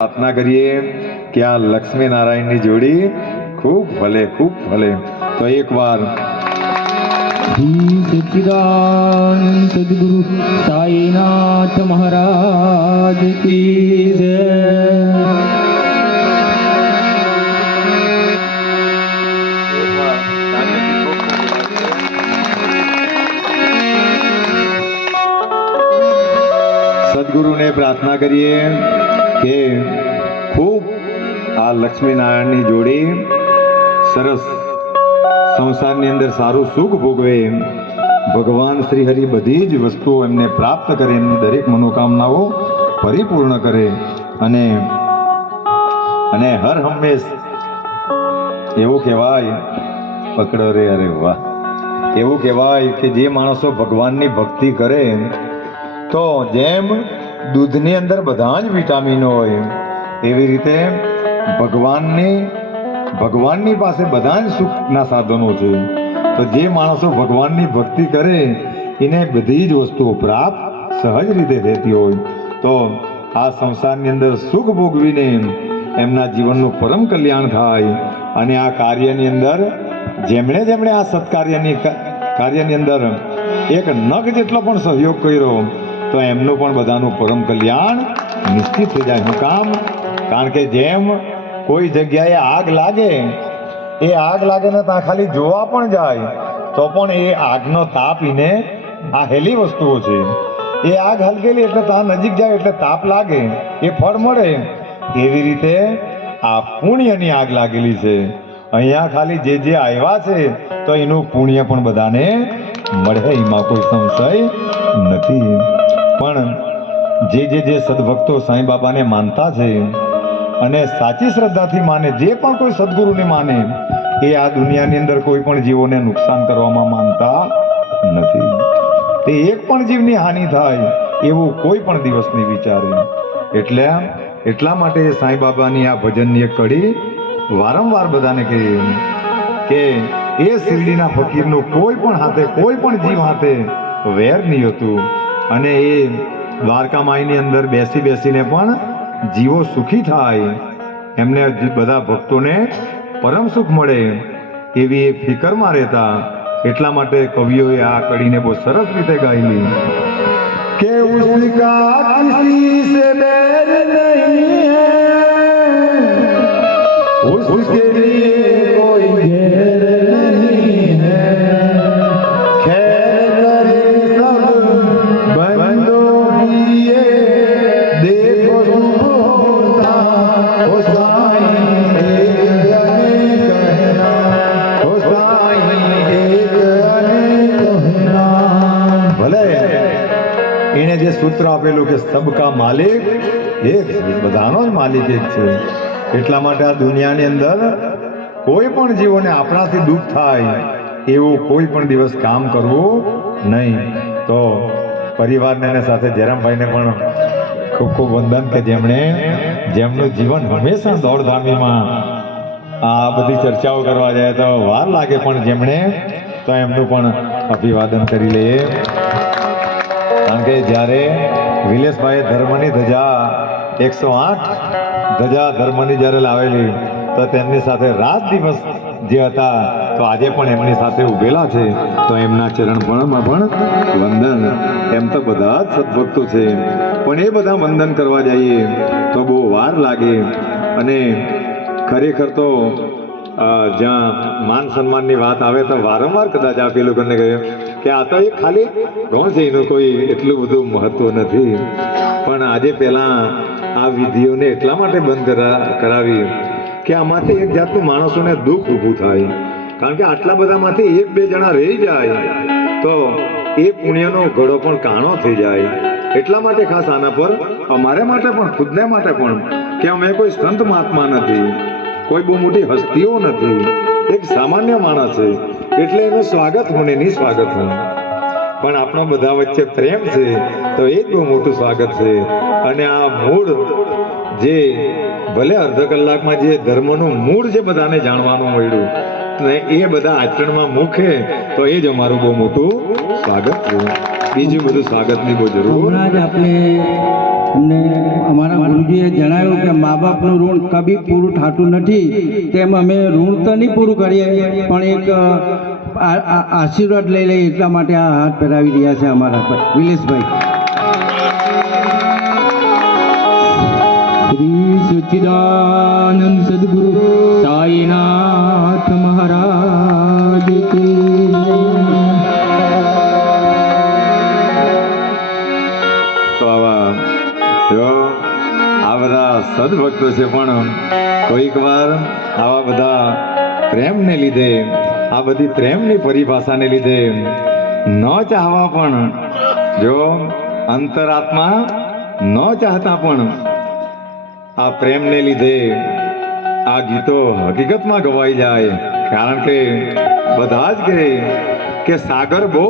प्रार्थना करिए कि आ लक्ष्मी नारायण की जोड़ी खूब भले तो एक बार सच्चिदानंद सद्गुरु साईनाथ महाराज की जय। सदगुरु ने प्रार्थना करिए कि खूब आ लक्ष्मी नारायण की जोड़ी सरस संसार ની અંદર સારું સુખ ભોગવે, ભગવાન શ્રી હરિ બધી જ વસ્તુઓ એમને પ્રાપ્ત કરે, એમની દરેક મનોકામનાઓ પરિપૂર્ણ કરે અને હર હંમેશ એવું કહેવાય, પકડો રે, અરે વાહ, એવું કહેવાય કે જે માણસો ભગવાનની ભક્તિ કરે તો જેમ દૂધની અંદર બધા જ વિટામિનો હોય એવી રીતે ભગવાનની પાસે બધા જ સુખના સાધનો છે. તો જે માણસો ભગવાનની ભક્તિ કરે એને બધી જ વસ્તુઓ પ્રાપ્ત સહજ રીતે થતી હોય. તો આ સંસારની અંદર સુખ ભોગવીને એમના જીવનનું પરમ કલ્યાણ થાય અને આ કાર્યની અંદર જેમણે આ કાર્યની અંદર એક નખ જેટલો પણ સહયોગ કર્યો તો એમનું પણ બધાનું પરમ કલ્યાણ નિશ્ચિત થઈ જાય. શું કામ? કારણ કે જેમ કોઈ જગ્યાએ આગ લાગે, એ આગ લાગે ને ત્યાં ખાલી જોવા પણ જાય તો પણ એ આગનો તાપ એને આ હેલી વસ્તુઓ છે. એ આગ હલકેલી એટલે ત્યાં નજીક જાય એટલે તાપ લાગે, એ ફળ મળે. એવી રીતે આ પુણ્યની આગ લાગેલી છે. અહીંયા ખાલી જે આવ્યા છે તો એનું પુણ્ય પણ બધાને મળે, એમાં કોઈ સંશય નથી. પણ જે સદભક્તો સાંઈ બાબાને માનતા છે અને સાચી શ્રદ્ધાથી માને, જે પણ કોઈ સદગુરુને માને, એ આ દુનિયાની અંદર કોઈ પણ જીવોને નુકસાન કરવામાં માનતા નથી. તે એક પણ જીવની હાનિ થાય એવું કોઈ પણ દિવસ નહીં વિચારે. એટલા માટે સાંઈ બાબાની આ ભજનની એક કડી વારંવાર બધાને કહીએ કે એ શિરડીના ફકીરનું કોઈ પણ હાથે, કોઈ પણ જીવ હાથે વેર નહીં હતું અને એ દ્વારકા માઈની અંદર બેસીને પણ જીવો સુખી થાય, એમને બધા ભક્તોને પરમ સુખ મળે એવી એ ફિકરમાં રહેતા. એટલા માટે કવિઓએ આ કડીને બહુ સરસ રીતે ગાયેલી કે ઉસકા કિસી સે બેર નહીં હૈ, ઉસકે લીએ કોઈ ઘેર નહીં હૈ, ખેર કરે સબ બંદો કિએ, देखो ओ साईं एक अनेक कहना, ओ साईं एक अनेक कहना. ભલે એને જે સૂત્ર આપેલું કે સબકા માલિક એક, બધાનો જ માલિક એક છે. એટલા માટે આ દુનિયાની અંદર કોઈ પણ જીવોને આપણાથી દુઃખ થાય એવું કોઈ પણ દિવસ કામ કરવું નહીં. તો પરિવારને સાથે જયરામભાઈને પણ ખૂબ ખૂબ વંદન કે જેમનું જીવન હંમેશા દોડધામીમાં આ બધી ચર્ચાઓ કરવા જાય તો વાર લાગે, પણ જેમણે તો એમનું પણ અભિવાદન કરી લઈએ. કારણ કે જ્યારે વિલેશભાઈએ ધર્મની ધજા 108 ધજા ધર્મની જ્યારે લાવેલી તો તેમની સાથે રાત દિવસ જે હતા તો આજે પણ એમની સાથે ઉભેલા છે. તો એમના ચરણમાં પણ વંદન. એમ તો બધા જ સદભક્તો છે પણ એ બધા વંદન કરવા જઈએ તો બહુ વાર લાગે. અને ખરેખર તો જ્યાં માન સન્માનની વાત આવે તો વારંવાર કદાચ આ પેલું કરીને કહ્યું કે આ તો એક ખાલી ગૌણ છે, એનું કોઈ એટલું બધું મહત્વ નથી. પણ આજે પહેલાં આ વિધિઓને એટલા માટે બંધ કરાવી કે આમાંથી એક જાતનું માણસોને દુઃખ ઊભું થાય. કારણ કે આટલા બધામાંથી એક બે જણા રહી જાય તો એ પુણ્યનો ઘડો પણ કાણો થઈ જાય. એટલા માટે ખાસ આના પર અમારે માટે પણ, ખુદને માટે પણ, કે અમે કોઈ સંત મહાત્મા નથી, કોઈ બહુ મોટી હસ્તીઓ નથી, એક સામાન્ય માણસ છે. એટલે એનું સ્વાગત હોને નહીં સ્વાગત હું, પણ આપણો બધા વચ્ચે પ્રેમ છે તો એ જ બહુ મોટું સ્વાગત છે. અને આ મૂળ જે ભલે અડધા કલાકમાં જે ધર્મનું મૂળ જે બધાને જાણવાનું મળ્યું એ બધા આચરણમાં મૂકે તો એ જ અમારું બહુ મોટું સ્વાગત છે. બીજું બધું સ્વાગતની બહુ જરૂર. હમણાં જ આપણે અને અમારા ગુરુજીએ જણાવ્યું કે મા બાપનું ઋણ કભી પૂરું થતું નથી, તેમ અમે ઋણ તો નહીં પૂરું કરીએ પણ એક આશીર્વાદ લઈ લઈએ એટલા માટે આ હાથ પહેરાવી રહ્યા છે અમારા પર વિલેશભાઈ. શ્રી સચ્ચિદાનંદ સદગુરુ સાઈનાથ મહારાજ કી જય. તો આવા જો આ બધા સદભક્તો છે પણ કોઈક વાર આવા બધા પ્રેમને લીધે, આ બધી પ્રેમની પરિભાષાને લીધે ન ચાહવા પણ, જો અંતરાત્મા ન ચાહતા પણ આ પ્રેમને લીધે આ ગીતો હકીકતમાં ગવાઈ જાય. કારણ કે બધા જ કહે કે સાગર બહુ